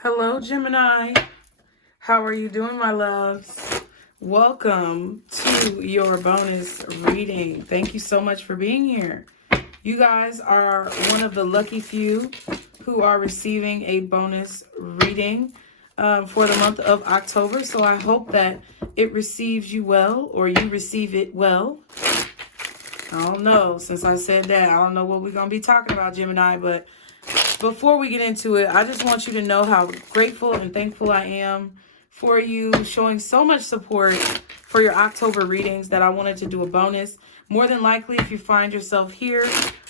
Hello, Gemini. How are you doing, my loves? Welcome to your bonus reading. Thank you so much for being here. You guys are one of the lucky few who are receiving a bonus reading for the month of October. So I hope that it receives you well, or you receive it well. I don't know. Since I said that, I don't know what we're going to be talking about, Gemini, but before we get into it, I just want you to know how grateful and thankful I am for you showing so much support for your October readings that I wanted to do a bonus. More than likely, if you find yourself here,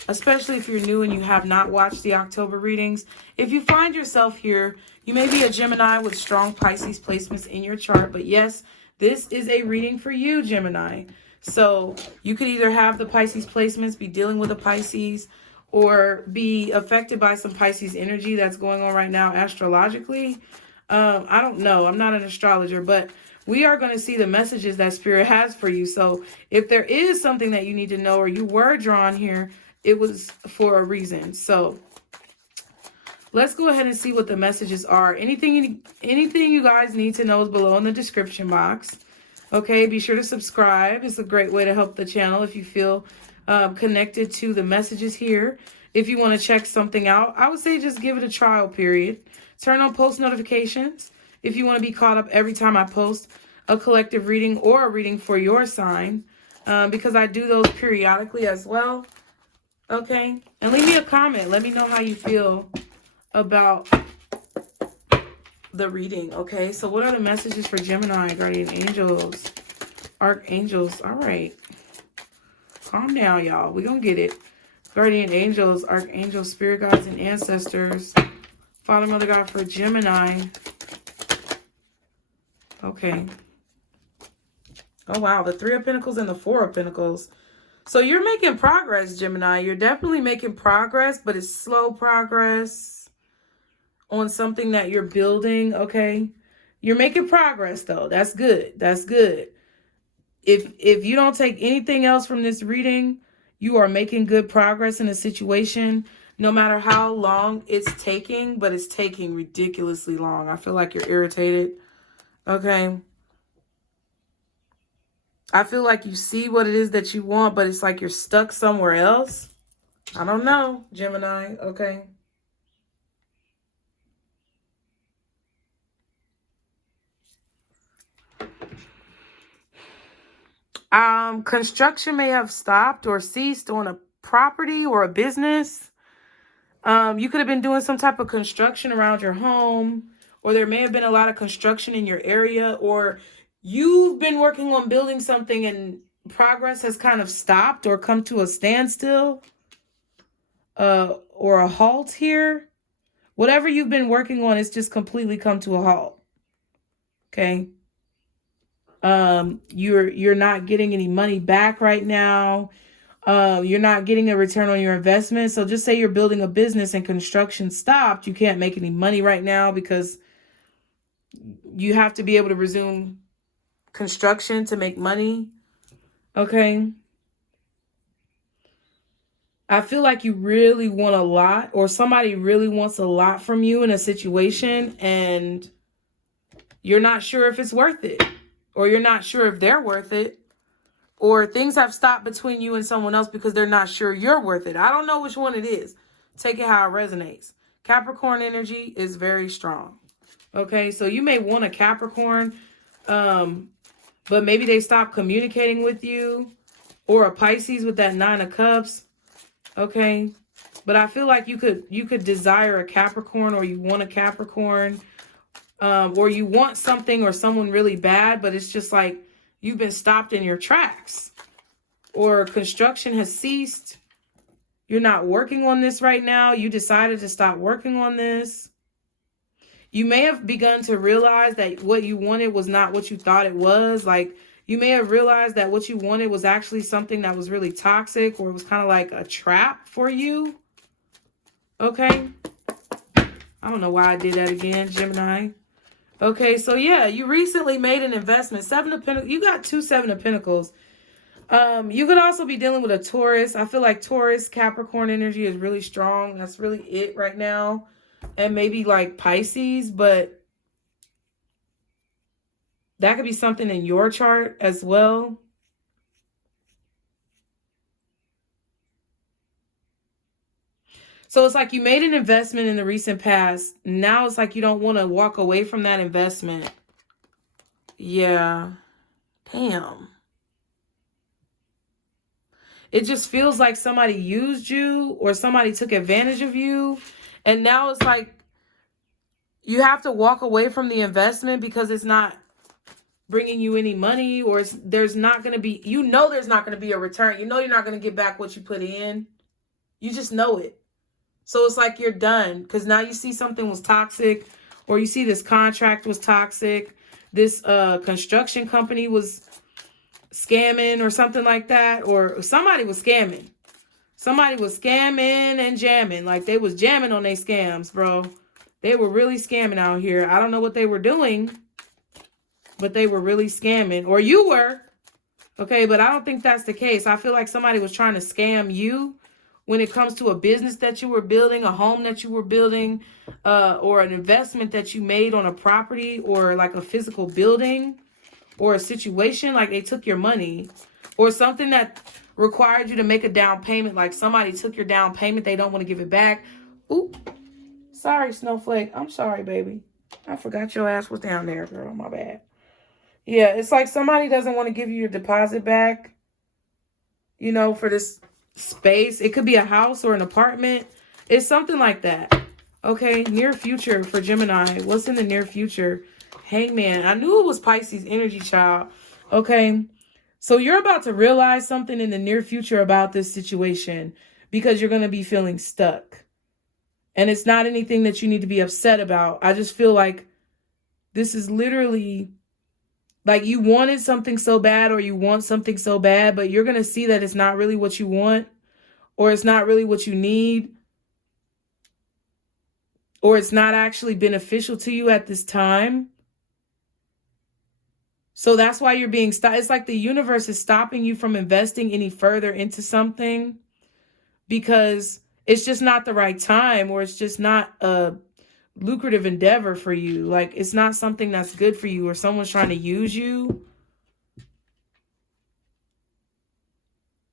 especially if you're new and you have not watched the October readings, if you find yourself here, you may be a Gemini with strong Pisces placements in your chart. But yes, this is a reading for you, Gemini. So you could either have the Pisces placements, be dealing with a Pisces, or be affected by some Pisces energy that's going on right now astrologically. I don't know. I'm not an astrologer, but we are going to see the messages that Spirit has for you. So if there is something that you need to know, or you were drawn here, it was for a reason. So let's go ahead and see what the messages are. Anything you guys need to know is below in the description box. Okay, be sure to subscribe. It's a great way to help the channel if you feel connected to the messages here. If you want to check something out, I would say just give it a trial period. Turn on post notifications if you want to be caught up every time I post a collective reading or a reading for your sign, because I do those periodically as well. Okay, and leave me a comment. Let me know how you feel about the reading. Okay, so what are the messages for Gemini, guardian angels, archangels? All right. Calm down, y'all. We're going to get it. Guardian angels, archangels, spirit guides, and ancestors. Father, Mother, God for Gemini. Okay. Oh, wow. The Three of Pentacles and the Four of Pentacles. So you're making progress, Gemini. You're definitely making progress, but it's slow progress on something that you're building, okay? You're making progress, though. That's good. That's good. If you don't take anything else from this reading, you are making good progress in a situation, no matter how long it's taking, but it's taking ridiculously long. I feel like you're irritated. Okay. I feel like you see what it is that you want, but it's like you're stuck somewhere else. I don't know, Gemini. Okay. Construction may have stopped or ceased on a property or a business. You could have been doing some type of construction around your home, or there may have been a lot of construction in your area, or you've been working on building something and progress has kind of stopped or come to a standstill, or a halt here. Whatever you've been working on, it's just completely come to a halt. Okay. You're not getting any money back right now. You're not getting a return on your investment. So just say you're building a business and construction stopped. You can't make any money right now because you have to be able to resume construction to make money. Okay. I feel like you really want a lot, or somebody really wants a lot from you in a situation, and you're not sure if it's worth it, or you're not sure if they're worth it. Or things have stopped between you and someone else because they're not sure you're worth it. I don't know which one it is. Take it how it resonates. Capricorn energy is very strong. Okay, so you may want a Capricorn, but maybe they stop communicating with you. Or a Pisces with that Nine of Cups. Okay, but I feel like you could desire a Capricorn, or you want a Capricorn, or you want something or someone really bad, but it's just like you've been stopped in your tracks, or construction has ceased. You're not working on this right now. You decided to stop working on this. You may have begun to realize that what you wanted was not what you thought it was. Like, you may have realized that what you wanted was actually something that was really toxic, or it was kind of like a trap for you. Okay. I don't know why I did that again, Gemini. Okay, so yeah, you recently made an investment. Seven of Pentacles. You got two Seven of Pentacles. You could also be dealing with a Taurus. I feel like Taurus, Capricorn energy is really strong. That's really it right now. and maybe like Pisces, but that could be something in your chart as well. So it's like you made an investment in the recent past. Now it's like you don't want to walk away from that investment. Yeah. Damn. It just feels like somebody used you or somebody took advantage of you. And now it's like you have to walk away from the investment because it's not bringing you any money, or there's not going to be, there's not going to be a return. You're not going to get back what you put in. You just know it. So it's like you're done because now you see something was toxic, or you see this contract was toxic. This construction company was scamming or something like that, or somebody was scamming. Somebody was scamming and jamming. Like they was jamming on their scams, bro. They were really scamming out here. I don't know what they were doing, but they were really scamming. Or you were. Okay, but I don't think that's the case. I feel like somebody was trying to scam you when it comes to a business that you were building, a home that you were building, or an investment that you made on a property, or like a physical building, or a situation. Like they took your money, or something that required you to make a down payment. Like somebody took your down payment. They don't want to give it back. Ooh, sorry, Snowflake. I'm sorry, baby. I forgot your ass was down there, girl. My bad. Yeah, it's like somebody doesn't want to give you your deposit back, for this space. It could be a house or an apartment. It's something like that. Okay, near future for Gemini. What's in the near future? Hangman. I knew it was Pisces energy, child. Okay, so you're about to realize something in the near future about this situation because you're going to be feeling stuck. And it's not anything that you need to be upset about. I just feel like this is literally like you wanted something so bad, or you want something so bad, but you're going to see that it's not really what you want, or it's not really what you need, or it's not actually beneficial to you at this time. So that's why you're being stopped. It's like the universe is stopping you from investing any further into something because it's just not the right time, or it's just not a lucrative endeavor for you. Like it's not something that's good for you, or someone's trying to use you.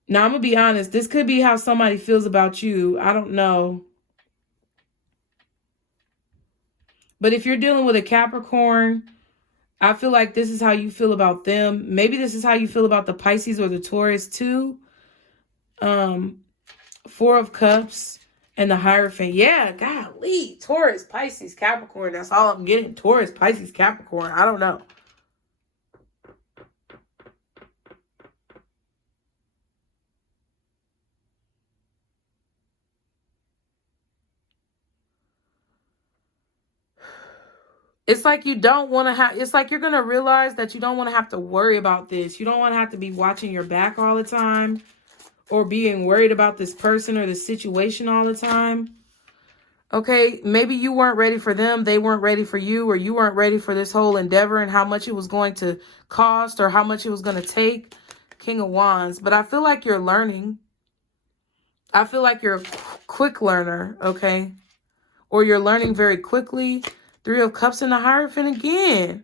Now, I'm going to be honest. This could be how somebody feels about you. I don't know. But if you're dealing with a Capricorn, I feel like this is how you feel about them. Maybe this is how you feel about the Pisces or the Taurus too. Four of Cups and the Hierophant. Yeah, golly. Taurus, Pisces, Capricorn. That's all I'm getting. Taurus, Pisces, Capricorn. I don't know. It's like you don't want to have, it's like you're going to realize that you don't want to have to worry about this. You don't want to have to be watching your back all the time, or being worried about this person or this situation all the time. Okay, maybe you weren't ready for them, they weren't ready for you, or you weren't ready for this whole endeavor and how much it was going to cost or how much it was going to take. King of Wands. But I feel like you're learning. I feel like you're a quick learner, okay? Or you're learning very quickly. Three of Cups and the Hierophant again.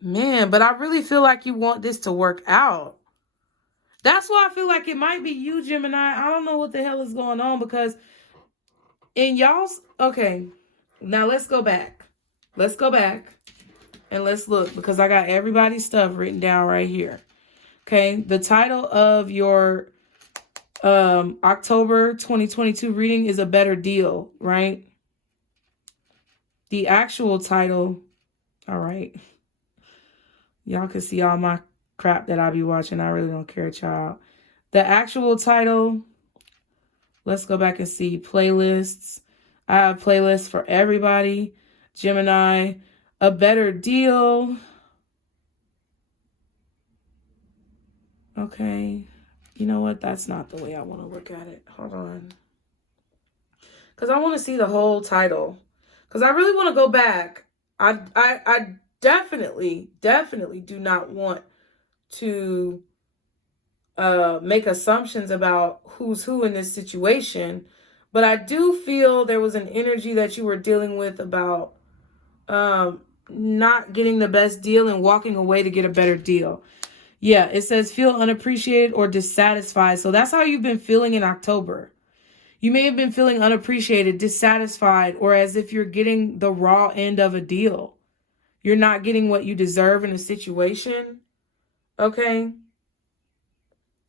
Man, but I really feel like you want this to work out. That's why I feel like it might be you, Gemini. I don't know what the hell is going on, because in y'all's... Okay, now let's go back. Let's go back and let's look, because I got everybody's stuff written down right here. Okay, the title of your October 2022 reading is A Better Deal, right? The actual title, all right. Y'all can see all my crap that I be watching. I really don't care, child. The actual title, let's go back and see playlists. I have playlists for everybody. Gemini, A Better Deal. Okay. You know what? That's not the way I want to look at it. Hold on. Because I want to see the whole title. Because I really want to go back. I definitely do not want to make assumptions about who's who in this situation. But I do feel there was an energy that you were dealing with about not getting the best deal and walking away to get a better deal. Yeah, it says feel unappreciated or dissatisfied. So that's how you've been feeling in October. You may have been feeling unappreciated, dissatisfied, or as if you're getting the raw end of a deal. You're not getting what you deserve in a situation. Okay?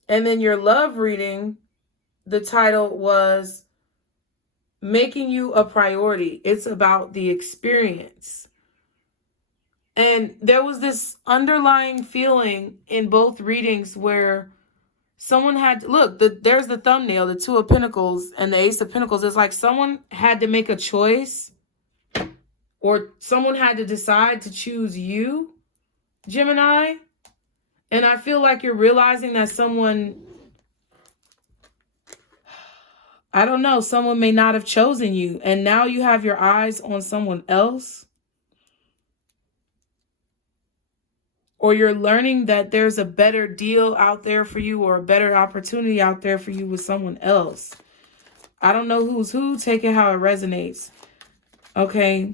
And then your love reading, the title was Making You a Priority. It's about the experience. And there was this underlying feeling in both readings where someone had, look, there's the thumbnail, the Two of Pentacles and the Ace of Pentacles. It's like someone had to make a choice, or someone had to decide to choose you, Gemini. And I feel like you're realizing that someone, I don't know, someone may not have chosen you. And now you have your eyes on someone else. Or you're learning that there's a better deal out there for you, or a better opportunity out there for you with someone else. I don't know who's who. Take it how it resonates. Okay.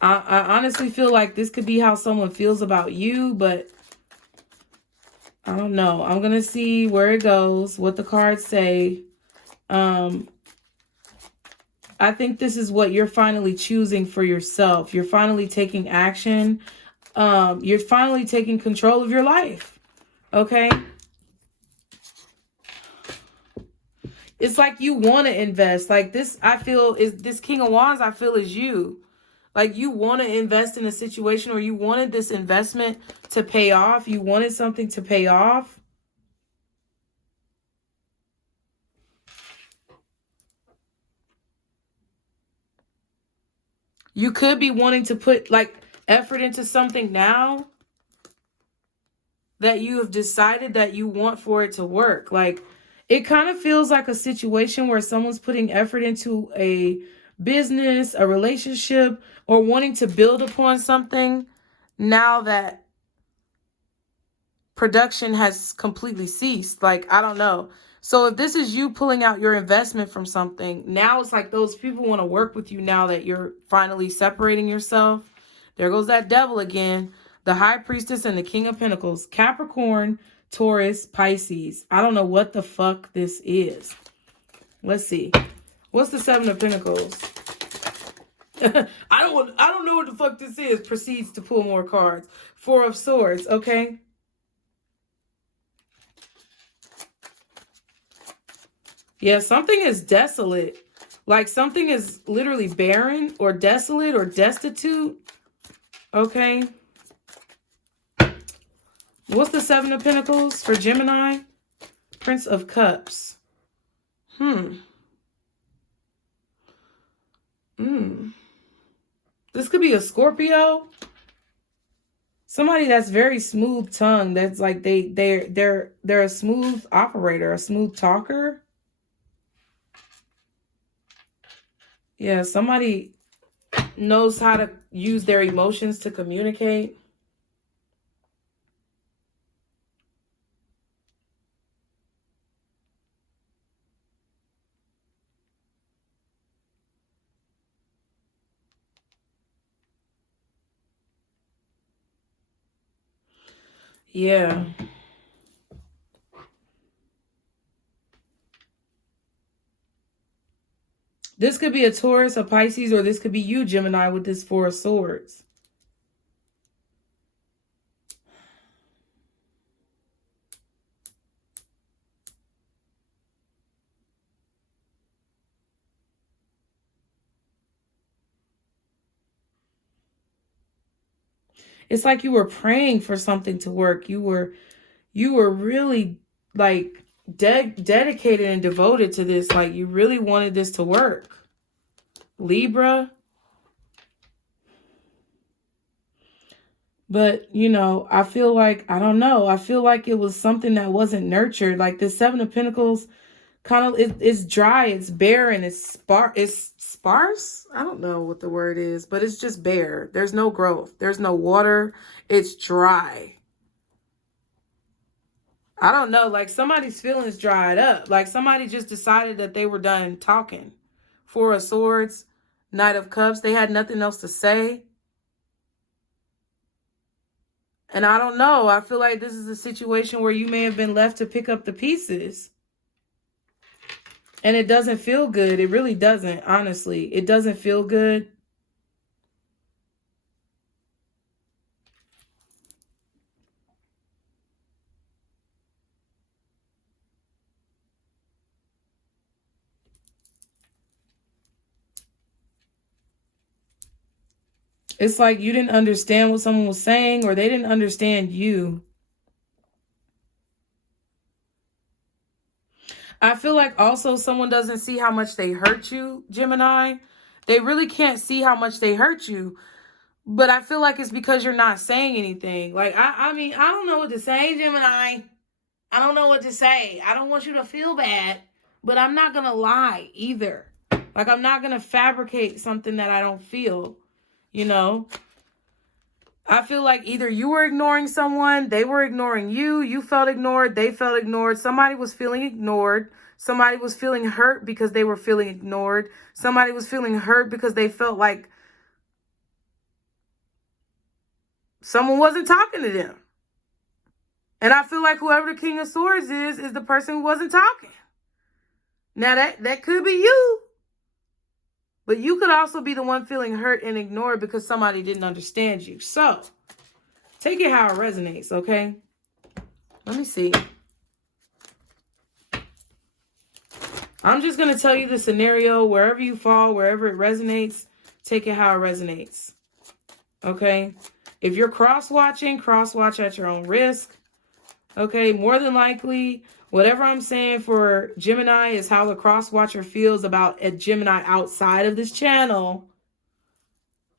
I honestly feel like this could be how someone feels about you, but I don't know. I'm going to see where it goes, what the cards say. I think this is what you're finally choosing for yourself. You're finally taking action. You're finally taking control of your life. Okay? It's like you want to invest. Like this, I feel, is this King of Wands, I feel, is you. Like you want to invest in a situation, or you wanted this investment to pay off. You wanted something to pay off. You could be wanting to put like effort into something now that you have decided that you want for it to work. Like it kind of feels like a situation where someone's putting effort into a business, a relationship, or wanting to build upon something now that production has completely ceased. Like, I don't know. So if this is you pulling out your investment from something, now it's like those people want to work with you now that you're finally separating yourself. There goes that devil again. The High Priestess and the King of Pentacles. Capricorn, Taurus, Pisces. I don't know what the fuck this is. Let's see. What's the Seven of Pentacles? I don't know what the fuck this is. Proceeds to pull more cards. Four of Swords, okay? Yeah, something is desolate. Like something is literally barren or desolate or destitute. Okay. What's the Seven of Pentacles for Gemini? Prince of Cups. This could be a Scorpio. Somebody that's very smooth tongued. That's like they're a smooth operator, a smooth talker. Yeah, somebody knows how to use their emotions to communicate. Yeah. This could be a Taurus, a Pisces, or this could be you, Gemini, with this Four of Swords. It's like you were praying for something to work. You were really like dedicated and devoted to this. Like you really wanted this to work. Libra. But, you know, I feel like, I don't know. I feel like it was something that wasn't nurtured. Like the Seven of Pentacles kind of, it's dry, it's barren, it's sparse. I don't know what the word is, but it's just bare. There's no growth. There's no water. It's dry. I don't know, like somebody's feelings dried up. Like somebody just decided that they were done talking. Four of Swords, Knight of Cups. They had nothing else to say. And I don't know. I feel like this is a situation where you may have been left to pick up the pieces. And it doesn't feel good. It really doesn't, honestly. It doesn't feel good. It's like you didn't understand what someone was saying, or they didn't understand you. I feel like also someone doesn't see how much they hurt you, Gemini. They really can't see how much they hurt you. But I feel like it's because you're not saying anything. Like, I mean, I don't know what to say, Gemini. I don't know what to say. I don't want you to feel bad, but I'm not going to lie either. Like, I'm not going to fabricate something that I don't feel, you know? I feel like either you were ignoring someone, they were ignoring you, you felt ignored, they felt ignored, somebody was feeling ignored, somebody was feeling hurt because they were feeling ignored, somebody was feeling hurt because they felt like someone wasn't talking to them. And I feel like whoever the King of Swords is the person who wasn't talking. Now, that could be you. But you could also be the one feeling hurt and ignored because somebody didn't understand you. So, take it how it resonates, okay? Let me see. I'm just going to tell you the scenario. Wherever you fall, wherever it resonates, take it how it resonates. Okay? If you're cross-watching, cross-watch at your own risk. Okay? More than likely, whatever I'm saying for Gemini is how the cross-watcher feels about a Gemini outside of this channel.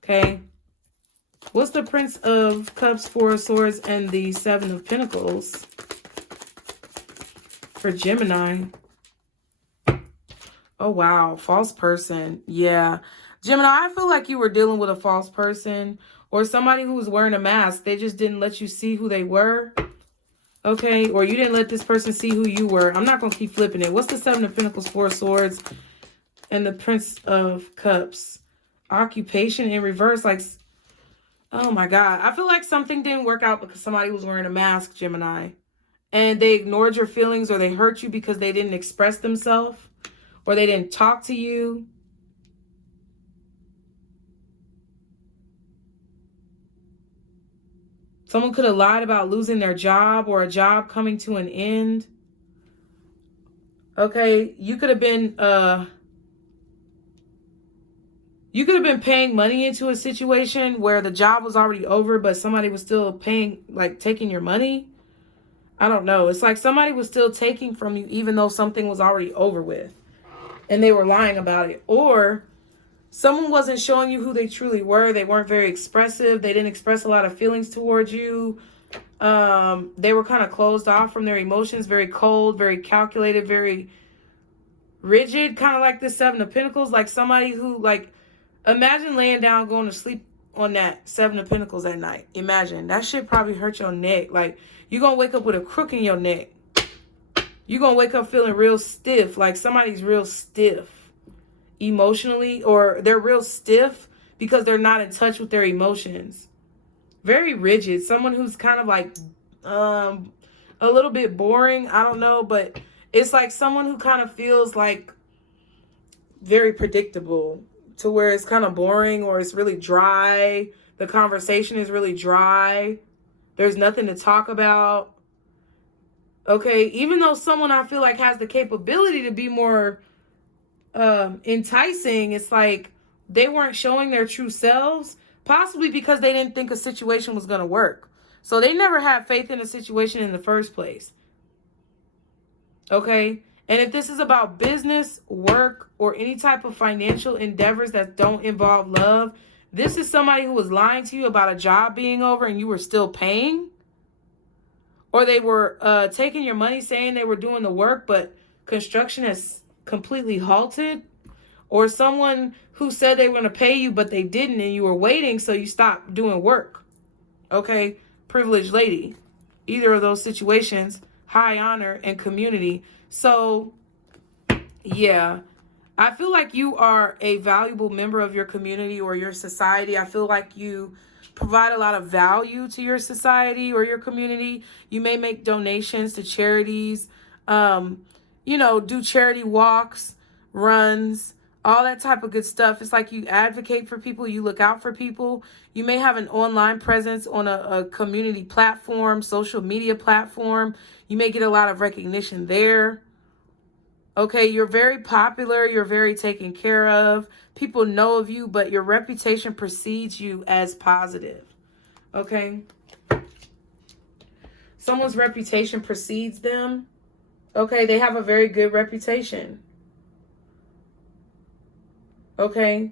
Okay? What's the Prince of Cups, Four of Swords, and the Seven of Pentacles for Gemini? Oh, wow. False person. Yeah. Gemini, I feel like you were dealing with a false person or somebody who was wearing a mask. They just didn't let you see who they were. Okay. Or you didn't let this person see who you were. I'm not going to keep flipping it. What's the Seven of Pentacles, Four of Swords, and the Prince of Cups? Occupation in reverse. Like, oh my God. I feel like something didn't work out because somebody was wearing a mask, Gemini. And they ignored your feelings or they hurt you because they didn't express themselves. Or they didn't talk to you. Someone could have lied about losing their job or a job coming to an end. Okay, you could have been paying money into a situation where the job was already over, but somebody was still paying, like taking your money. I don't know. It's like somebody was still taking from you even though something was already over with. And they were lying about it. Or someone wasn't showing you who they truly were. They weren't very expressive. They didn't express a lot of feelings towards you. They were kind of closed off from their emotions. Very cold, very calculated, very rigid. Kind of like the Seven of Pentacles. Like somebody who, like, imagine laying down, going to sleep on that Seven of Pentacles at night. Imagine. That shit probably hurt your neck. Like, you're going to wake up with a crook in your neck. You're going to wake up feeling real stiff, like somebody's real stiff emotionally, or they're real stiff because they're not in touch with their emotions. Very rigid. Someone who's kind of like a little bit boring. I don't know, but it's like someone who kind of feels like very predictable to where it's kind of boring or it's really dry. The conversation is really dry. There's nothing to talk about. Okay, even though someone I feel like has the capability to be more enticing, it's like they weren't showing their true selves, possibly because they didn't think a situation was going to work. So they never had faith in a situation in the first place. Okay, and if this is about business, work, or any type of financial endeavors that don't involve love, this is somebody who was lying to you about a job being over and you were still paying. Or they were taking your money saying they were doing the work, but construction has completely halted. Or someone who said they were going to pay you, but they didn't, and you were waiting, so you stopped doing work. Okay? Privileged lady. Either of those situations high honor and community. So, yeah, I feel like you are a valuable member of your community or your society. I feel like you provide a lot of value to your society or your community. You may make donations to charities, do charity walks, runs, all that type of good stuff. It's like you advocate for people, you look out for people. You may have an online presence on a community platform, social media platform. You may get a lot of recognition there. Okay, you're very popular. You're very taken care of. People know of you, but your reputation precedes you as positive. Okay? Someone's reputation precedes them. Okay, they have a very good reputation. Okay?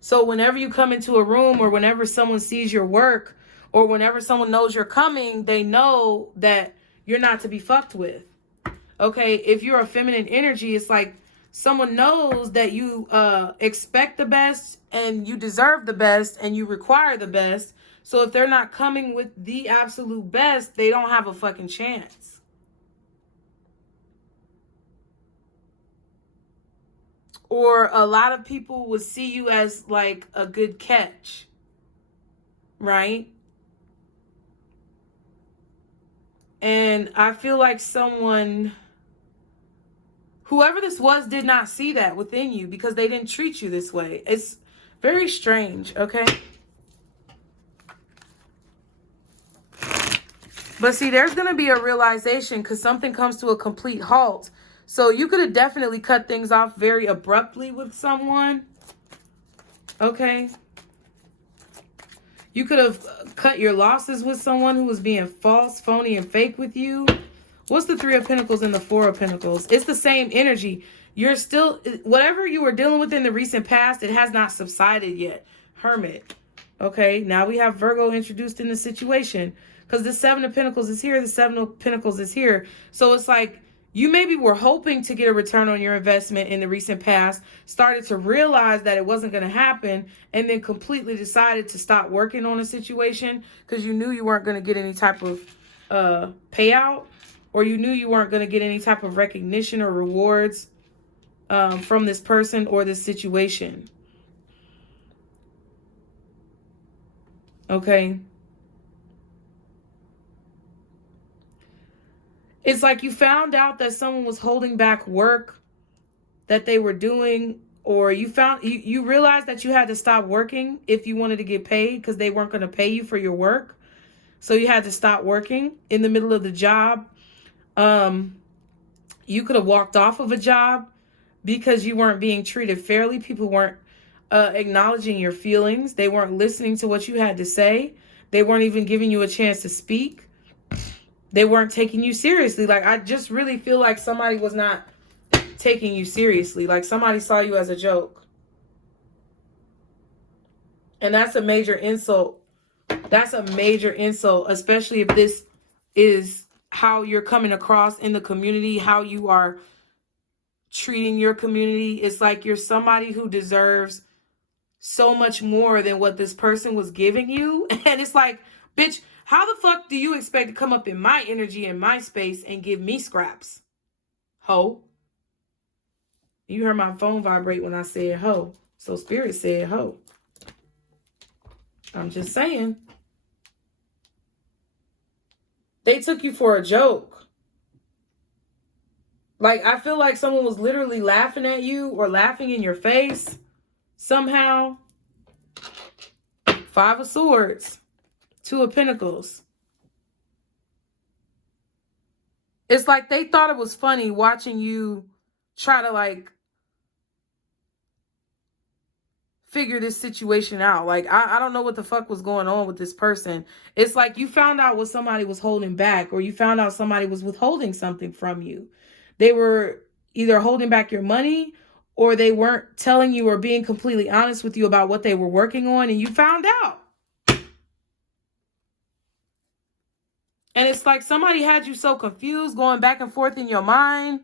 So whenever you come into a room or whenever someone sees your work or whenever someone knows you're coming, they know that you're not to be fucked with. Okay, if you're a feminine energy, it's like someone knows that you expect the best and you deserve the best and you require the best. So if they're not coming with the absolute best, they don't have a fucking chance. Or a lot of people would see you as like a good catch, right? And I feel like whoever this was did not see that within you because they didn't treat you this way. It's very strange, okay? But see, there's going to be a realization because something comes to a complete halt. So you could have definitely cut things off very abruptly with someone, okay? You could have cut your losses with someone who was being false, phony, and fake with you. What's the Three of Pentacles and the Four of Pentacles? It's the same energy. You're still, whatever you were dealing with in the recent past, it has not subsided yet. Hermit. Okay, now we have Virgo introduced in the situation. Because the Seven of Pentacles is here, the Seven of Pentacles is here. So it's like, you maybe were hoping to get a return on your investment in the recent past, started to realize that it wasn't going to happen, and then completely decided to stop working on a situation because you knew you weren't going to get any type of payout, or you knew you weren't going to get any type of recognition or rewards from this person or this situation. Okay. It's like you found out that someone was holding back work that they were doing, or you realized that you had to stop working if you wanted to get paid because they weren't going to pay you for your work. So you had to stop working in the middle of the job. You could have walked off of a job because you weren't being treated fairly. People weren't acknowledging your feelings. They weren't listening to what you had to say. They weren't even giving you a chance to speak. They weren't taking you seriously. Like, I just really feel like somebody was not taking you seriously. Like, somebody saw you as a joke. And that's a major insult. That's a major insult, especially if this is how you're coming across in the community, how you are treating your community. It's like you're somebody who deserves so much more than what this person was giving you. And it's like, bitch, how the fuck do you expect to come up in my energy and my space and give me scraps? Ho. You heard my phone vibrate when I said ho. So Spirit said ho. I'm just saying. They took you for a joke. Like, I feel like someone was literally laughing at you or laughing in your face somehow. Five of Swords. Two of Pentacles. It's like they thought it was funny watching you try to, like, figure this situation out. Like, I don't know what the fuck was going on with this person. It's like you found out what somebody was holding back, or you found out somebody was withholding something from you. They were either holding back your money, or they weren't telling you or being completely honest with you about what they were working on, and you found out. And it's like somebody had you so confused, going back and forth in your mind,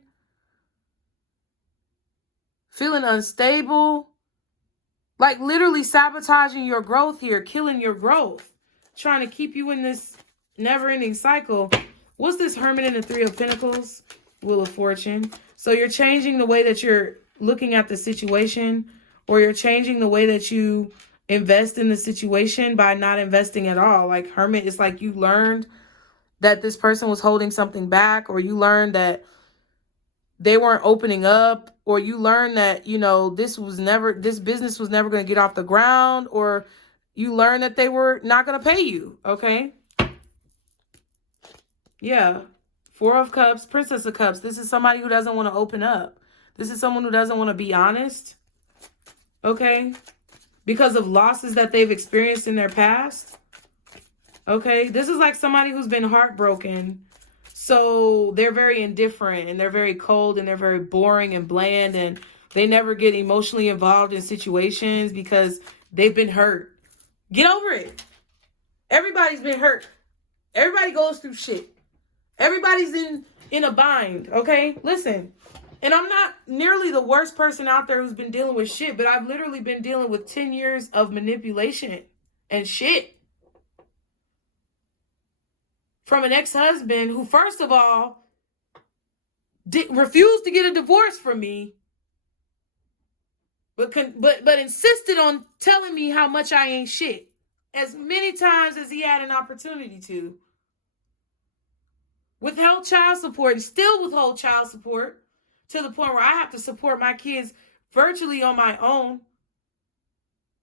feeling unstable, like literally sabotaging your growth here, killing your growth. trying to keep you in this never-ending cycle. What's this Hermit and the Three of Pentacles? Wheel of Fortune. So you're changing the way that you're looking at the situation, or you're changing the way that you invest in the situation by not investing at all. Like Hermit, it's like you learned that this person was holding something back, or you learned that they weren't opening up, or you learned that, you know, this business was never going to get off the ground, or you learned that they were not going to pay you. Okay. Yeah. Four of Cups, Princess of Cups. This is somebody who doesn't want to open up. This is someone who doesn't want to be honest. Okay. Because of losses that they've experienced in their past. Okay. This is like somebody who's been heartbroken. So they're very indifferent, and they're very cold, and they're very boring and bland, and they never get emotionally involved in situations because they've been hurt. Get over it. Everybody's been hurt. Everybody goes through shit. Everybody's in a bind, okay? Listen, and I'm not nearly the worst person out there who's been dealing with shit, but I've literally been dealing with 10 years of manipulation and shit. From an ex-husband who, first of all, refused to get a divorce from me, but insisted on telling me how much I ain't shit as many times as he had an opportunity to. Withheld child support, and still withhold child support, to the point where I have to support my kids virtually on my own.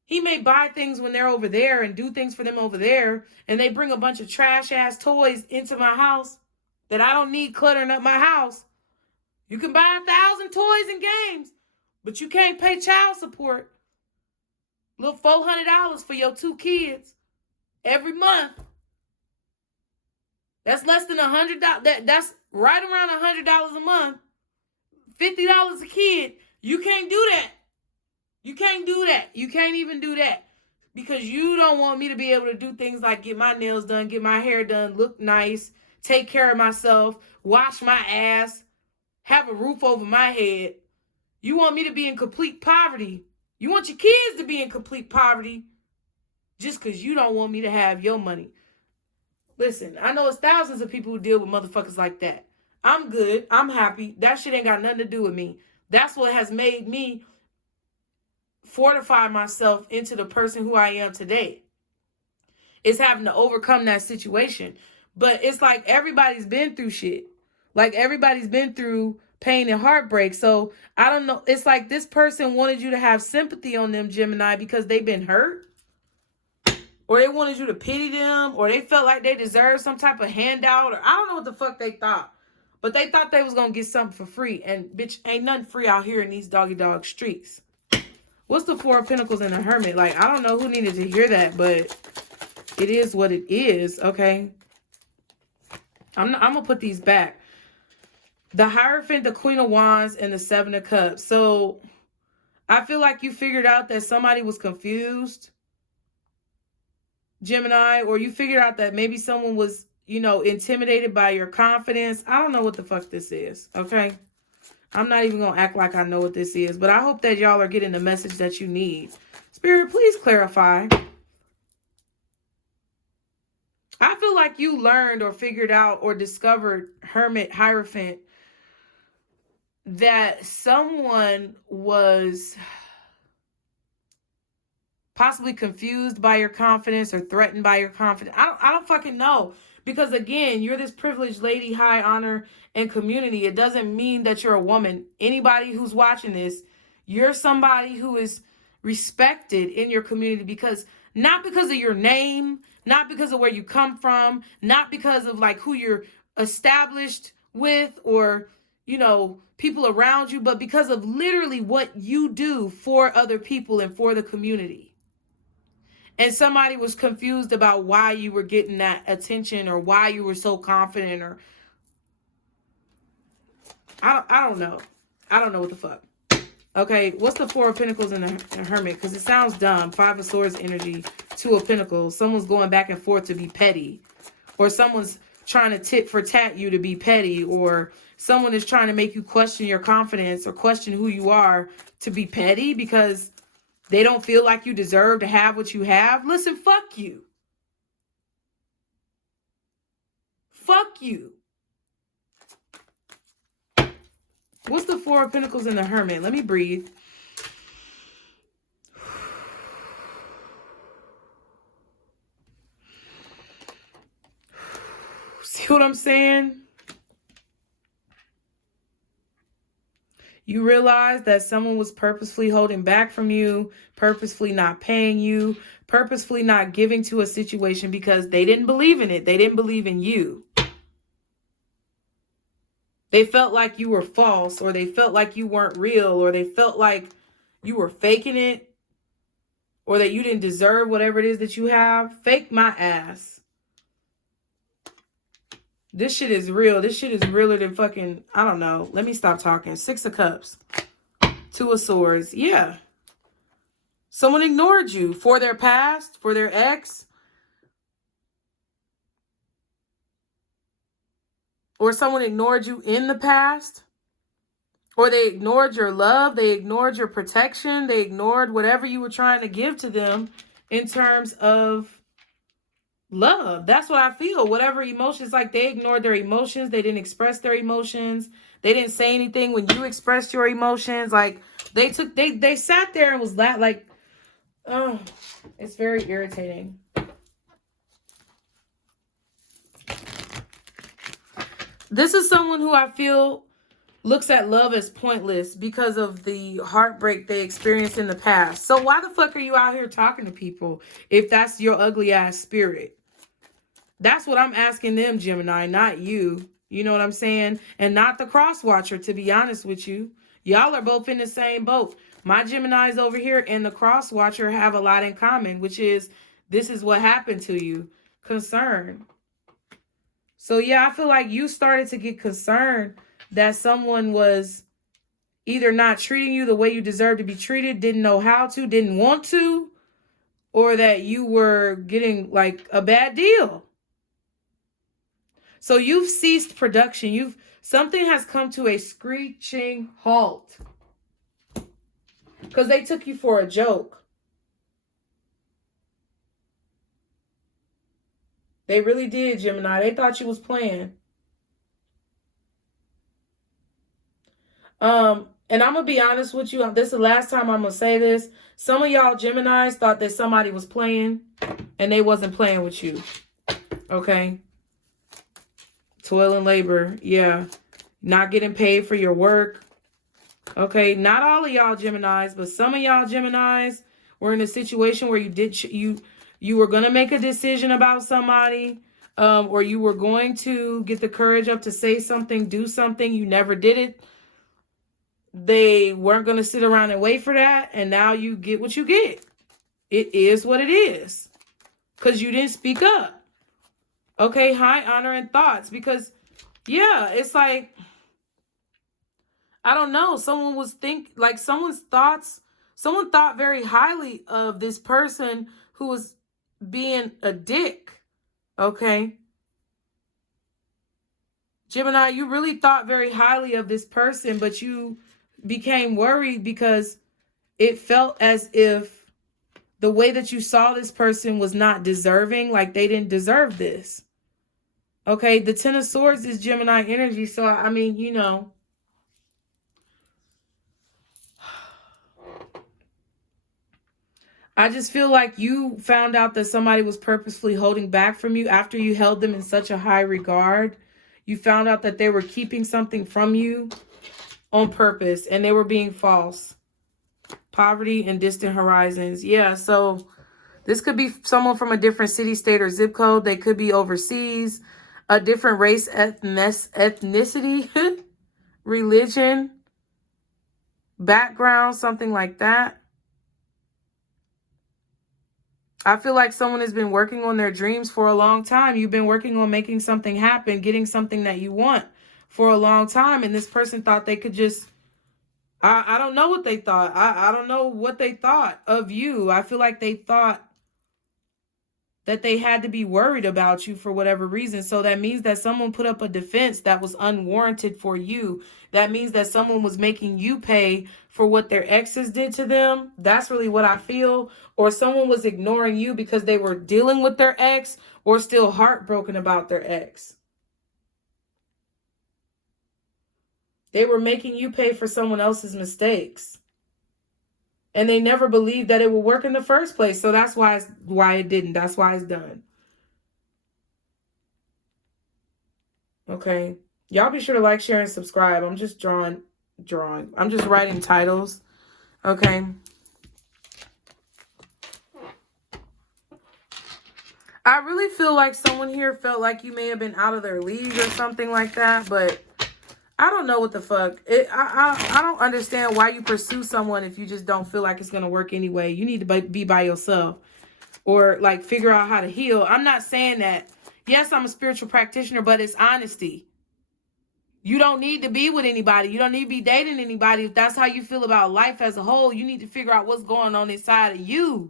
He may buy things when they're over there and do things for them over there, and they bring a bunch of trash-ass toys into my house that I don't need cluttering up my house. You can buy 1,000 toys and games, but you can't pay child support. Little $400 for your 2 kids every month. That's less than $100. That's right around $100 a month. $50 a kid. You can't do that. You can't do that. You can't even do that. Because you don't want me to be able to do things like get my nails done, get my hair done, look nice, take care of myself, wash my ass, have a roof over my head. You want me to be in complete poverty. You want your kids to be in complete poverty just because you don't want me to have your money. Listen, I know it's thousands of people who deal with motherfuckers like that. I'm good. I'm happy. That shit ain't got nothing to do with me. That's what has made me fortify myself into the person who I am today. It's having to overcome that situation. But it's like everybody's been through shit. Like everybody's been through pain and heartbreak. So I don't know. It's like this person wanted you to have sympathy on them, Gemini, because they've been hurt. Or they wanted you to pity them. Or they felt like they deserved some type of handout. Or I don't know what the fuck they thought. But they thought they was going to get something for free. And bitch, ain't nothing free out here in these doggy dog streets. What's the Four of Pentacles and the Hermit? Like, I don't know who needed to hear that, but it is what it is, okay? I'm going to put these back. The Hierophant, the Queen of Wands, and the Seven of Cups. So, I feel like you figured out that somebody was confused, Gemini, or you figured out that maybe someone was, you know, intimidated by your confidence. I don't know what the fuck this is, okay? I'm not even going to act like I know what this is, but I hope that y'all are getting the message that you need. Spirit, please clarify. I feel like you learned or figured out or discovered, Hermit, Hierophant, that someone was possibly confused by your confidence or threatened by your confidence. I don't fucking know. Because again, you're this privileged lady, high honor and community. It doesn't mean that you're a woman. Anybody who's watching this, you're somebody who is respected in your community because not because of your name, not because of where you come from, not because of like who you're established with or, you know, people around you, but because of literally what you do for other people and for the community. And somebody was confused about why you were getting that attention or why you were so confident or I don't know. I don't know what the fuck. Okay, what's the Four of Pentacles and the Hermit? Because it sounds dumb. Five of Swords energy, Two of Pentacles. Someone's going back and forth to be petty. Or someone's trying to tit for tat you to be petty. Or someone is trying to make you question your confidence or question who you are to be petty because they don't feel like you deserve to have what you have. Listen, fuck you. fuck you. What's the Four of Pentacles and the Hermit? Let me breathe. See what I'm saying? You realize that someone was purposefully holding back from you, purposefully not paying you, purposefully not giving to a situation because they didn't believe in it. They didn't believe in you. They felt like you were false, or they felt like you weren't real, or they felt like you were faking it, or that you didn't deserve whatever it is that you have. Fake my ass. This shit is real. This shit is realer than fucking, I don't know. Let me stop talking. Six of Cups. Two of Swords. Yeah. Someone ignored you for their past, for their ex. Or someone ignored you in the past. Or they ignored your love. They ignored your protection. They ignored whatever you were trying to give to them in terms of love. That's what I feel. Whatever emotions, like they ignored their emotions. They didn't express their emotions. They didn't say anything when you expressed your emotions. Like they sat there and was like, oh, it's very irritating. This is someone who I feel looks at love as pointless because of the heartbreak they experienced in the past. So why the fuck are you out here talking to people if that's your ugly ass spirit? That's what I'm asking them, Gemini, not you. You know what I'm saying? And not the cross watcher, to be honest with you. Y'all are both in the same boat. My Geminis over here and the cross watcher have a lot in common, which is this is what happened to you. Concern. So yeah, I feel like you started to get concerned that someone was either not treating you the way you deserve to be treated, didn't know how to, didn't want to, or that you were getting like a bad deal. So you've ceased production. Something has come to a screeching halt. Because they took you for a joke. They really did, Gemini. They thought you was playing. And I'm going to be honest with you. This is the last time I'm going to say this. Some of y'all Geminis thought that somebody was playing and they wasn't playing with you. Okay? Toil and labor. Yeah. Not getting paid for your work. Okay? Not all of y'all Geminis, but some of y'all Geminis were in a situation where you were going to make a decision about somebody, or you were going to get the courage up to say something, do something. You never did it. They weren't going to sit around and wait for that. And now you get what you get. It is what it is. Because you didn't speak up. Okay, high honor and thoughts. Because, yeah, it's like, I don't know. Someone thought very highly of this person who was being a dick. Okay. Gemini, you really thought very highly of this person, but you became worried because it felt as if the way that you saw this person was not deserving, like they didn't deserve this. Okay, the Ten of Swords is Gemini energy, so I mean, you know. I just feel like you found out that somebody was purposefully holding back from you after you held them in such a high regard. You found out that they were keeping something from you on purpose and they were being false. Poverty and distant horizons. Yeah, so this could be someone from a different city, state, or zip code. They could be overseas, a different race, ethnicity, religion, background, something like that. I feel like someone has been working on their dreams for a long time. You've been working on making something happen, getting something that you want for a long time. And this person thought they could just, I don't know what they thought. I don't know what they thought of you. I feel like they thought that they had to be worried about you for whatever reason. So that means that someone put up a defense that was unwarranted for you. That means that someone was making you pay for what their exes did to them. That's really what I feel. Or someone was ignoring you because they were dealing with their ex or still heartbroken about their ex. They were making you pay for someone else's mistakes. And they never believed that it would work in the first place. So that's why it didn't. That's why it's done. Okay. Y'all be sure to like, share, and subscribe. I'm just drawing. I'm just writing titles. Okay. I really feel like someone here felt like you may have been out of their league or something like that, but I don't know what the fuck. I don't understand why you pursue someone if you just don't feel like it's going to work anyway. You need to be by yourself or like figure out how to heal. I'm not saying that. Yes, I'm a spiritual practitioner, but it's honesty. You don't need to be with anybody. You don't need to be dating anybody. If that's how you feel about life as a whole, you need to figure out what's going on inside of you.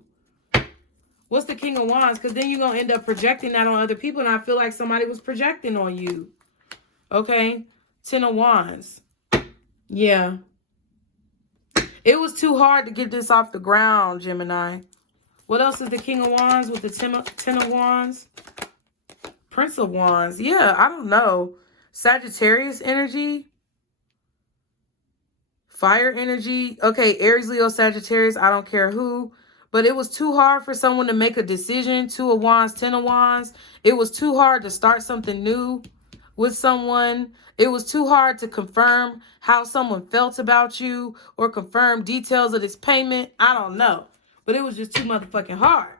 What's the King of Wands? Because then you're going to end up projecting that on other people. And I feel like somebody was projecting on you. Okay. 10 of Wands. Yeah. It was too hard to get this off the ground, Gemini. What else is the King of Wands with the 10 of Wands? Prince of Wands. Yeah, I don't know. Sagittarius energy. Fire energy. Okay, Aries, Leo, Sagittarius. I don't care who. But it was too hard for someone to make a decision. 2 of Wands, 10 of Wands. It was too hard to start something new with someone. It was too hard to confirm how someone felt about you or confirm details of this payment. I don't know. But it was just too motherfucking hard.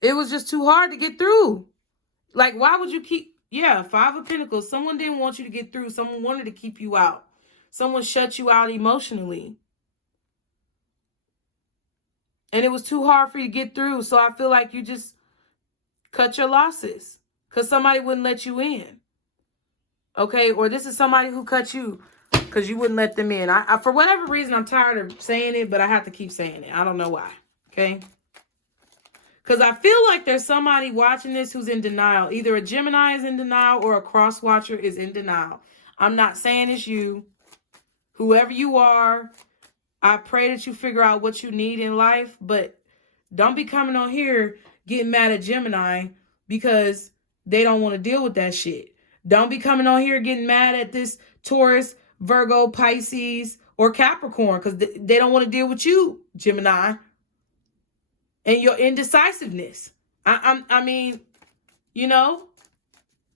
It was just too hard to get through. Like, why would you keep... Yeah, 5 of Pentacles. Someone didn't want you to get through. Someone wanted to keep you out. Someone shut you out emotionally. And it was too hard for you to get through. So I feel like you just cut your losses. Because somebody wouldn't let you in. Okay? Or this is somebody who cut you because you wouldn't let them in. I for whatever reason, I'm tired of saying it, but I have to keep saying it. I don't know why. Okay? Because I feel like there's somebody watching this who's in denial. Either a Gemini is in denial or a cross watcher is in denial. I'm not saying it's you. Whoever you are, I pray that you figure out what you need in life. But don't be coming on here getting mad at Gemini because they don't want to deal with that shit. Don't be coming on here getting mad at this Taurus, Virgo, Pisces, or Capricorn because they don't want to deal with you, Gemini. And your indecisiveness. I mean, you know,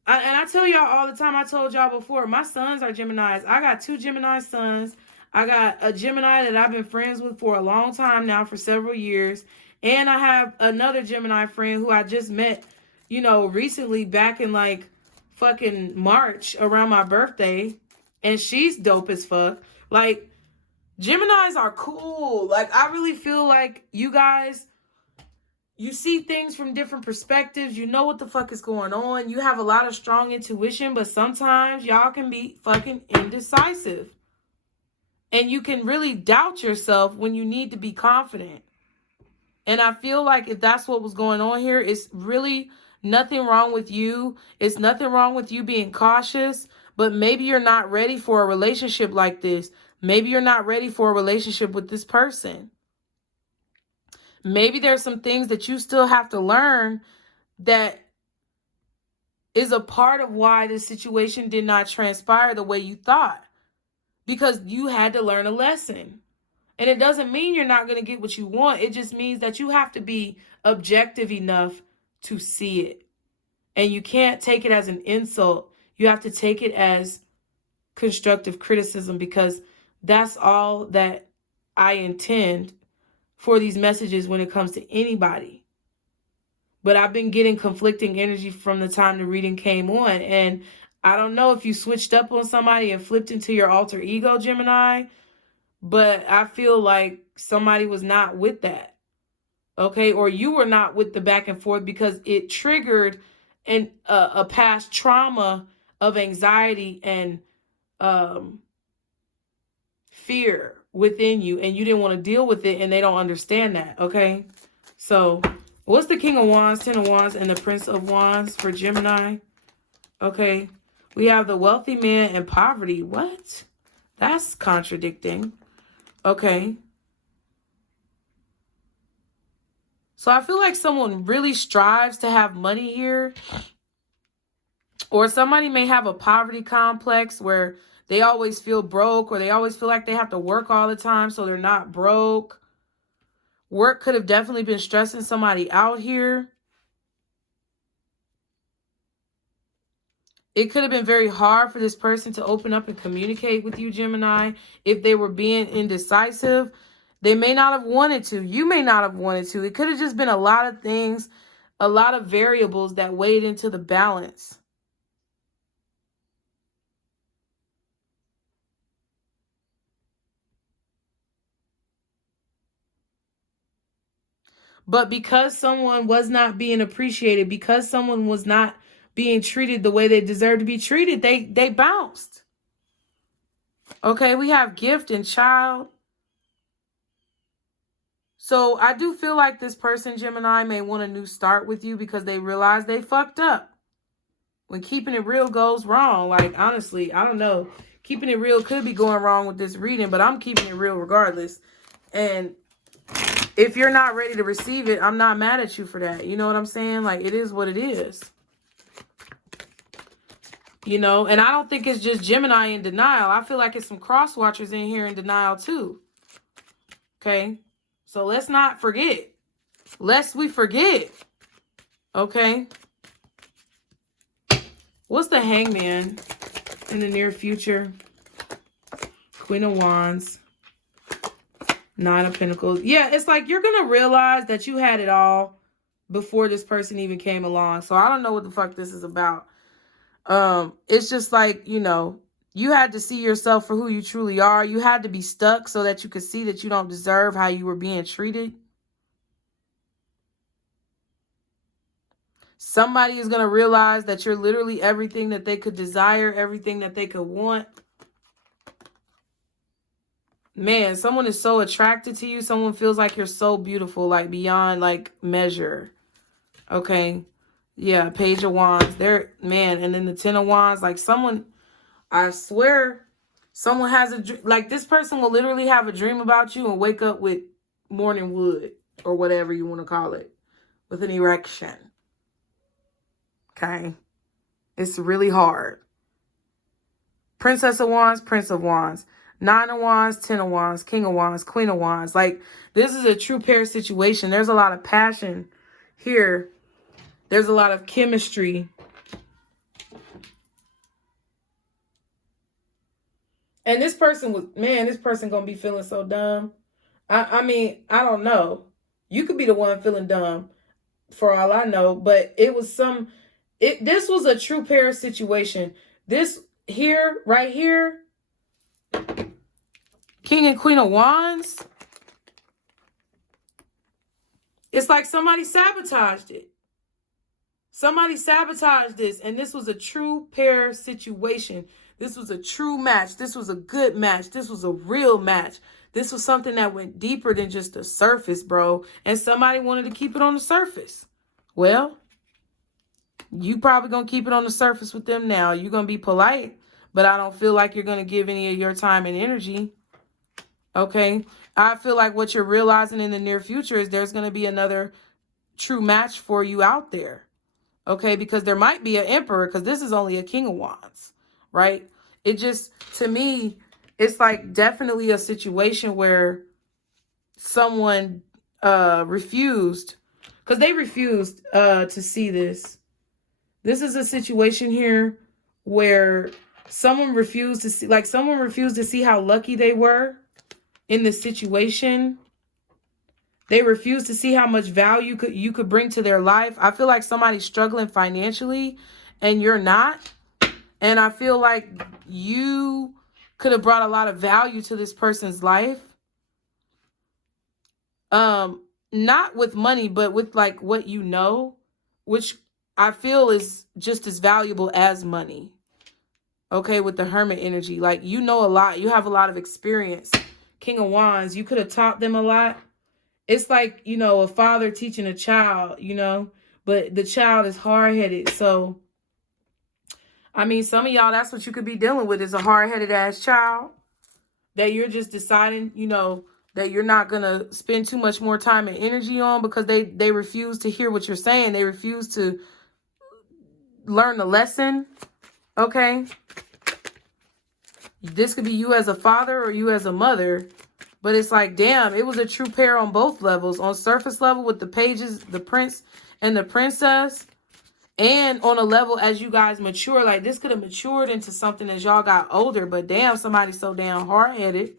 and I tell y'all all the time, I told y'all before, my sons are Geminis. I got 2 Gemini sons. I got a Gemini that I've been friends with for a long time now, for several years. And I have another Gemini friend who I just met, you know, recently back in like fucking March around my birthday. And she's dope as fuck. Like, Geminis are cool. Like, I really feel like you guys... You see things from different perspectives. You know what the fuck is going on. You have a lot of strong intuition, but sometimes y'all can be fucking indecisive. And you can really doubt yourself when you need to be confident. And I feel like if that's what was going on here, it's really nothing wrong with you. It's nothing wrong with you being cautious, but maybe you're not ready for a relationship like this. Maybe you're not ready for a relationship with this person. Maybe there's some things that you still have to learn that is a part of why this situation did not transpire the way you thought. Because you had to learn a lesson. And it doesn't mean you're not going to get what you want. It just means that you have to be objective enough to see it. And you can't take it as an insult. You have to take it as constructive criticism, because that's all that I intend for these messages when it comes to anybody. But I've been getting conflicting energy from the time the reading came on. And I don't know if you switched up on somebody and flipped into your alter ego, Gemini, but I feel like somebody was not with that. Okay? Or you were not with the back and forth because it triggered a past trauma of anxiety and fear within you, and you didn't want to deal with it, and they don't understand that. Okay, so what's the King of Wands, 10 of Wands, and the Prince of Wands for Gemini? Okay, we have the wealthy man and poverty. What? That's contradicting. Okay, So I feel like someone really strives to have money here. Or somebody may have a poverty complex where they always feel broke, or they always feel like they have to work all the time so they're not broke. Work could have definitely been stressing somebody out here. It could have been very hard for this person to open up and communicate with you, Gemini. If they were being indecisive, they may not have wanted to. You may not have wanted to. It could have just been a lot of things, a lot of variables that weighed into the balance. But because someone was not being appreciated, because someone was not being treated the way they deserve to be treated, they bounced. Okay, we have gift and child. So I do feel like this person, Gemini, may want a new start with you because they realize they fucked up. When keeping it real goes wrong, like, honestly, I don't know. Keeping it real could be going wrong with this reading, but I'm keeping it real regardless. And if you're not ready to receive it, I'm not mad at you for that. You know what I'm saying? Like, it is what it is. You know, and I don't think it's just Gemini in denial. I feel like it's some cross watchers in here in denial too. Okay? So let's not forget. Lest we forget. Okay? What's the Hangman in the near future? Queen of Wands. Nine of Pentacles. Yeah, it's like you're going to realize that you had it all before this person even came along. So I don't know what the fuck this is about. It's just like, you know, you had to see yourself for who you truly are. You had to be stuck so that you could see that you don't deserve how you were being treated. Somebody is going to realize that you're literally everything that they could desire, everything that they could want. Man, someone is so attracted to you. Someone feels like you're so beautiful, like beyond like measure. Okay. Yeah, Page of Wands. There, man, and then the Ten of Wands. Like someone, I swear, someone has a dream. Like this person will literally have a dream about you and wake up with morning wood or whatever you want to call it, with an erection. Okay, it's really hard. Princess of Wands, Prince of Wands, Nine of Wands, Ten of Wands, King of Wands, Queen of Wands. Like this is a true pair situation. There's a lot of passion here. There's a lot of chemistry. And this person was, man, this person gonna be feeling so dumb. I mean, I don't know. You could be the one feeling dumb for all I know, but it was this was a true pair situation. This here, right here, King and Queen of Wands, it's like somebody sabotaged it. Somebody sabotaged this, and this was a true pair situation. This was a true match. This was a good match. This was a real match. This was something that went deeper than just the surface, bro. And somebody wanted to keep it on the surface. Well, you probably going to keep it on the surface with them now. You're going to be polite, but I don't feel like you're going to give any of your time and energy. Okay? I feel like what you're realizing in the near future is there's going to be another true match for you out there. Okay? Because there might be an emperor, because this is only a King of Wands, right? It just, to me, it's like definitely a situation where someone refused, because they refused to see this. This is a situation here where someone refused to see, like someone refused to see how lucky they were in the situation. They refused to see how much value you could bring to their life. I feel like somebody's struggling financially and you're not. And I feel like you could have brought a lot of value to this person's life. Not with money, but with like what you know, which I feel is just as valuable as money. Okay, with the Hermit energy. Like, you know a lot. You have a lot of experience. King of Wands, you could have taught them a lot. It's like, you know, a father teaching a child, you know, but the child is hard-headed. So, I mean, some of y'all, that's what you could be dealing with, is a hard-headed ass child that you're just deciding, you know, that you're not going to spend too much more time and energy on because they refuse to hear what you're saying. They refuse to learn the lesson. Okay? This could be you as a father or you as a mother. But it's like, damn, it was a true pair on both levels. On surface level with the pages, the prince and the princess. And on a level as you guys mature. Like, this could have matured into something as y'all got older. But damn, somebody's so damn hard-headed.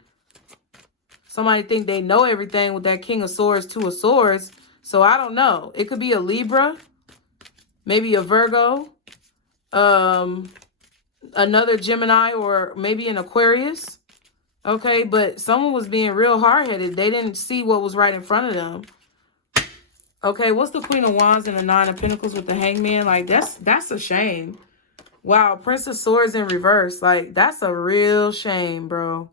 Somebody think they know everything with that King of Swords, Two of Swords. So I don't know. It could be a Libra. Maybe a Virgo. Another Gemini or maybe an Aquarius. Okay, but someone was being real hard-headed. They didn't see what was right in front of them. Okay, what's the Queen of Wands and the Nine of Pentacles with the Hangman? Like, that's a shame. Wow, Prince of Swords in reverse. Like, that's a real shame, bro.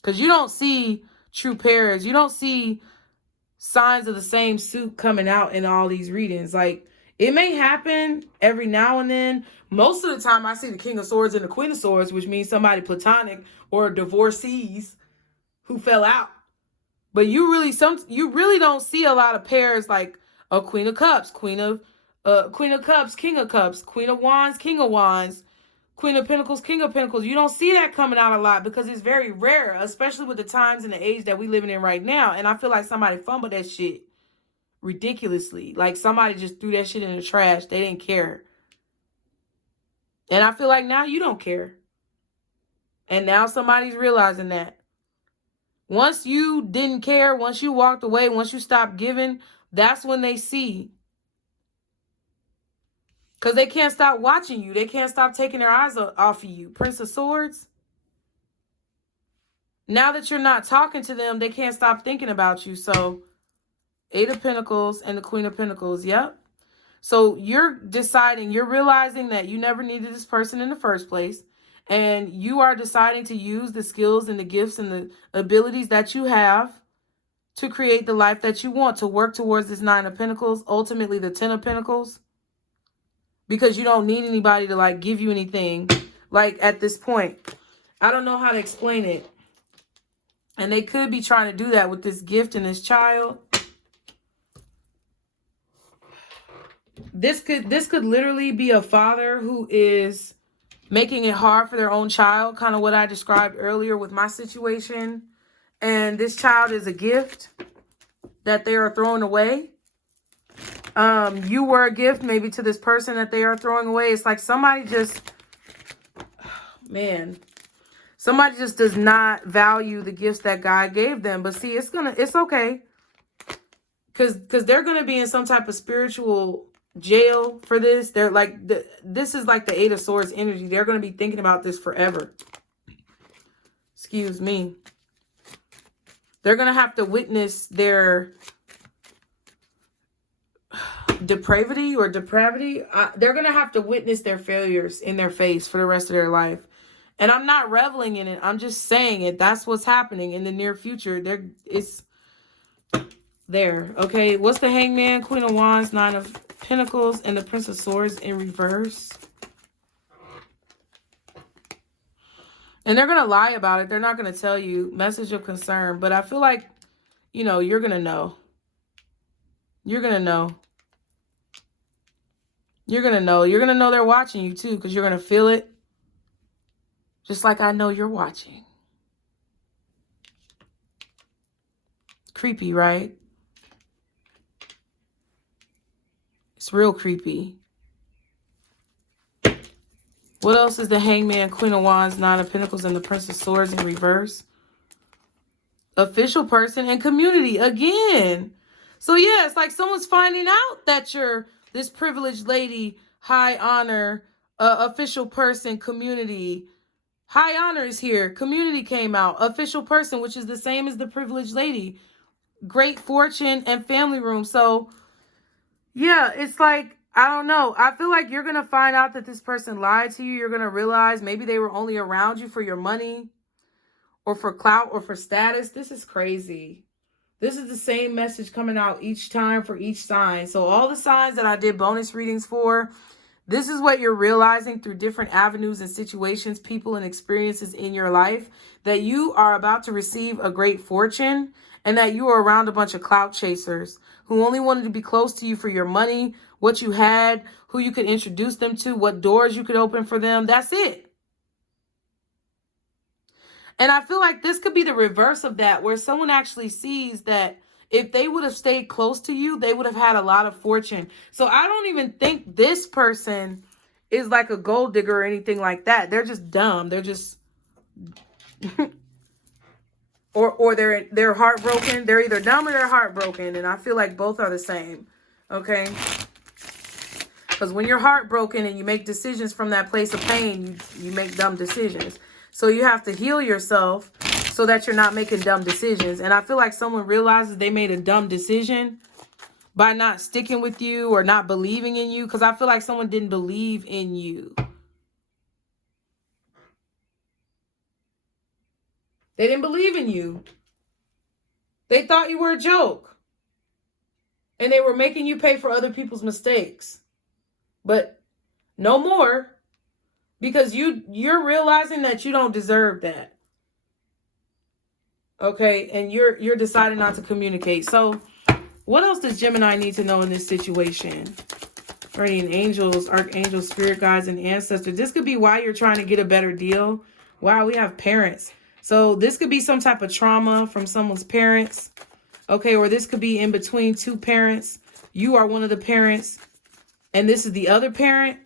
Because you don't see true pairs. You don't see signs of the same suit coming out in all these readings. Like, it may happen every now and then. Most of the time, I see the King of Swords and the Queen of Swords, which means somebody platonic or divorcees who fell out. But you really don't see a lot of pairs like a Queen of Cups, Queen of Cups, King of Cups, Queen of Wands, King of Wands, Queen of Pentacles, King of Pentacles. You don't see that coming out a lot because it's very rare, especially with the times and the age that we living in right now. And I feel like somebody fumbled that shit ridiculously. Like, somebody just threw that shit in the trash. They didn't care. And I feel like now you don't care. And now somebody's realizing that. Once you didn't care, once you walked away, once you stopped giving, that's when they see. Because they can't stop watching you. They can't stop taking their eyes off of you. Prince of Swords. Now that you're not talking to them, they can't stop thinking about you. So, Eight of Pentacles and the Queen of Pentacles. Yep. So, you're deciding, you're realizing that you never needed this person in the first place. And you are deciding to use the skills and the gifts and the abilities that you have to create the life that you want, to work towards this Nine of Pentacles, ultimately the Ten of Pentacles. Because you don't need anybody to, like, give you anything, like, at this point. I don't know how to explain it. And they could be trying to do that with this gift and this child. This could literally be a father who is making it hard for their own child, kind of what I described earlier with my situation. And this child is a gift that they are throwing away. You were a gift maybe to this person that they are throwing away. It's like somebody just, man, somebody just does not value the gifts that God gave them. But see, it's okay. Because they're going to be in some type of spiritual jail for this. They're like, this is like the Eight of Swords energy. They're going to be thinking about this forever. Excuse me. They're going to have to witness their depravity. They're going to have to witness their failures in their face for the rest of their life. And I'm not reveling in it. I'm just saying it. That's what's happening in the near future. It's there. Okay. What's the Hangman? Queen of Wands, Nine of Pentacles, and the Prince of Swords in reverse. And they're going to lie about it. They're not going to tell you. Message of concern. But I feel like, you know, you're going to know. You're going to know. You're going to know. You're going to know they're watching you too, because you're going to feel it. Just like I know you're watching. Creepy, right? It's real creepy. What else is the Hangman, Queen of Wands, Nine of Pentacles, and the Prince of Swords in reverse? Official person and community again. So yeah, it's like someone's finding out that you're this privileged lady, high honor, official person, community. High honor is here. Community came out. Official person, which is the same as the privileged lady. Great fortune and family room. So yeah, it's like, I don't know. I feel like you're going to find out that this person lied to you. You're going to realize maybe they were only around you for your money or for clout or for status. This is crazy. This is the same message coming out each time for each sign. So all the signs that I did bonus readings for, This is what you're realizing through different avenues and situations, people and experiences in your life, that you are about to receive a great fortune and that you are around a bunch of clout chasers who only wanted to be close to you for your money, what you had, who you could introduce them to, what doors you could open for them. That's it. And I feel like this could be the reverse of that, where someone actually sees that if they would have stayed close to you, they would have had a lot of fortune. So I don't even think this person is like a gold digger or anything like that. They're just dumb. They're just or they're heartbroken. They're either dumb or they're heartbroken, and I feel like both are the same. Okay? Because when you're heartbroken and you make decisions from that place of pain, you make dumb decisions. So you have to heal yourself so that you're not making dumb decisions. And I feel like someone realizes they made a dumb decision by not sticking with you or not believing in you. Because I feel like someone didn't believe in you. They didn't believe in you. They thought you were a joke. And they were making you pay for other people's mistakes. But no more. Because you're realizing that you don't deserve that. Okay, and you're deciding not to communicate. So, what else does Gemini need to know in this situation? Guardian angels, archangels, spirit guides, and ancestors. This could be why you're trying to get a better deal. Wow, we have parents. So this could be some type of trauma from someone's parents. Okay, or this could be in between two parents. You are one of the parents, and this is the other parent.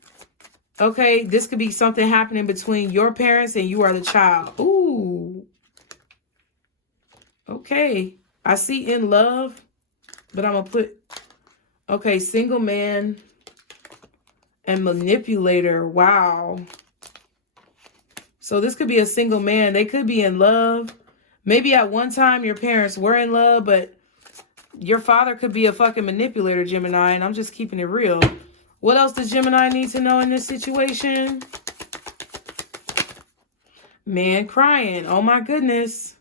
Okay, this could be something happening between your parents and you are the child. Ooh. Okay, I see in love, but I'm going to put, okay, single man and manipulator. Wow. So this could be a single man. They could be in love. Maybe at one time your parents were in love, but your father could be a fucking manipulator, Gemini, and I'm just keeping it real. What else does Gemini need to know in this situation? Man crying. Oh my goodness.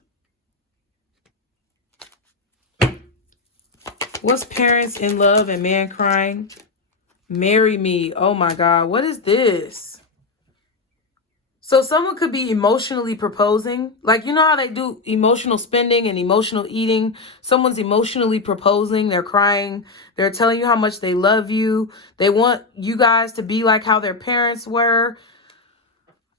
What's parents in love and man crying? Marry me. Oh my God. What is this? So someone could be emotionally proposing. Like, you know how they do emotional spending and emotional eating? Someone's emotionally proposing. They're crying. They're telling you how much they love you. They want you guys to be like how their parents were.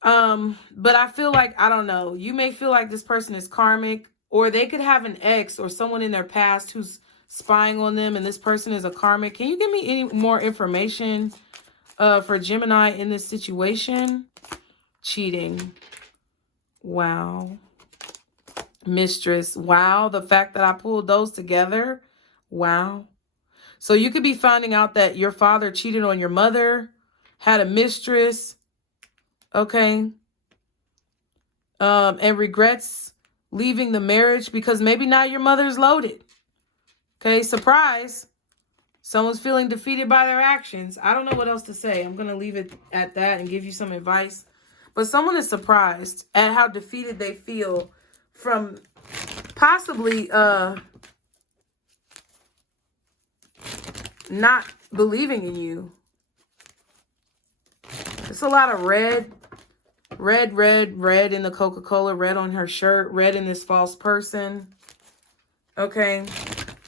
But I feel like, I don't know. You may feel like this person is karmic, or they could have an ex or someone in their past who's spying on them, and this person is a karmic. Can you give me any more information for Gemini in this situation? Cheating. Wow. Mistress. Wow. The fact that I pulled those together. Wow. So you could be finding out that your father cheated on your mother, had a mistress. Okay. And regrets leaving the marriage because maybe now your mother's loaded. Okay, surprise. Someone's feeling defeated by their actions. I don't know what else to say. I'm going to leave it at that and give you some advice. But someone is surprised at how defeated they feel from possibly not believing in you. It's a lot of red. Red in the Coca-Cola. Red on her shirt. Red in this false person. Okay.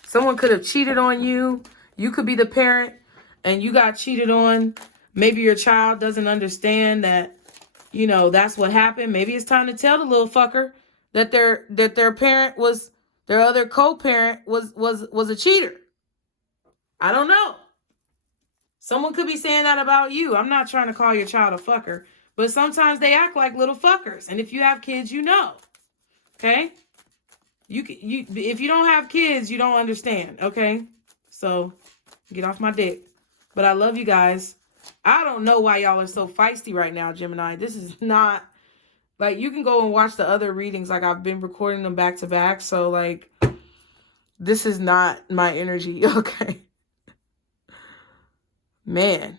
Someone could have cheated on you. You could be the parent and you got cheated on. Maybe your child doesn't understand that, you know, that's what happened. Maybe it's time to tell the little fucker that their parent was, their other co-parent was a cheater. I don't know. Someone could be saying that about you. I'm not trying to call your child a fucker, but sometimes they act like little fuckers. And if you have kids, you know. Okay? If you don't have kids, you don't understand, okay? So, get off my dick. But I love you guys. I don't know why y'all are so feisty right now, Gemini. This is not, like, you can go and watch the other readings. Like, I've been recording them back to back. So, like, this is not my energy, okay? Man.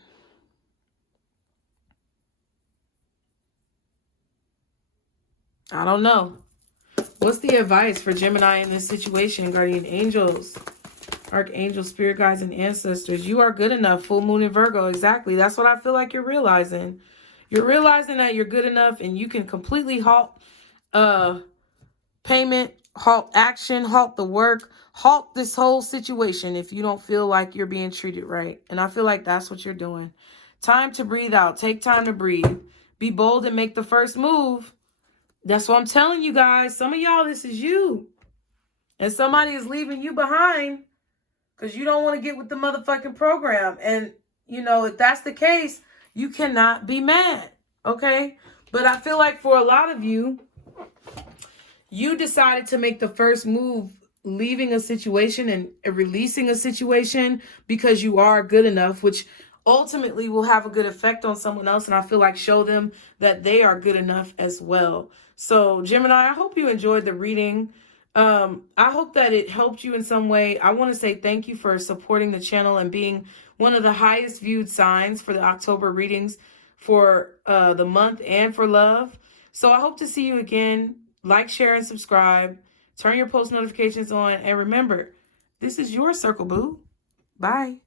I don't know. What's the advice for Gemini in this situation, guardian angels, Archangel, spirit guides, and ancestors. You are good enough. Full moon in Virgo. Exactly. That's what I feel like you're realizing. You're realizing that you're good enough and you can completely halt payment, halt action, halt the work, halt this whole situation if you don't feel like you're being treated right. And I feel like that's what you're doing. Time to breathe out. Take time to breathe. Be bold and make the first move. That's what I'm telling you guys. Some of y'all, this is you. And somebody is leaving you behind because you don't want to get with the motherfucking program. And, you know, if that's the case, you cannot be mad. Okay? But I feel like for a lot of you, you decided to make the first move, leaving a situation and releasing a situation because you are good enough, which ultimately will have a good effect on someone else. And I feel like show them that they are good enough as well. So Gemini, I hope you enjoyed the reading. I hope that it helped you in some way. I want to say thank you for supporting the channel and being one of the highest viewed signs for the October readings for the month and for love. So I hope to see you again. Like, share, and subscribe. Turn your post notifications on. And remember, this is your circle, boo. Bye.